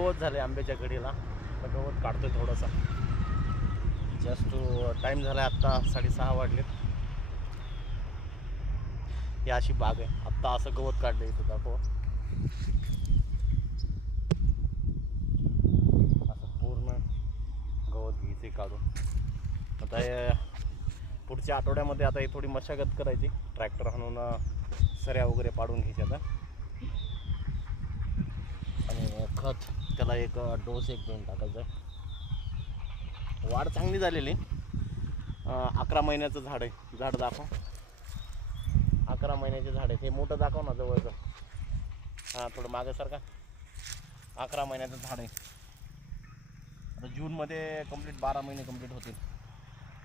गवत झालं आहे आंब्याच्या कडीला. तर गवत काढतोय थोडंसं. जस्ट टाईम झाला आहे आत्ता 6:30 वाजलेत. ही अशी बाग आहे. आत्ता असं गवत काढलं इथं दाखव. असं पूर्ण गवत घ्यायचे काढून. आता पुढच्या आठवड्यामध्ये आता ही थोडी मशागत करायची. ट्रॅक्टर हाणून सऱ्या वगैरे पाडून घ्यायच्या आता. आणि खत त्याला एक डोस देऊन टाकायचं. वाढ चांगली झालेली. 11 महिन्याचं झाड आहे. झाड दाखव. 11 महिन्याचे झाड आहे. हे मोठं दाखव ना जवळचं. हां थोडं मागे सारखा. 11 महिन्याचं झाड आहे. आता जूनमध्ये कंप्लीट 12 महिने कंप्लीट होतील.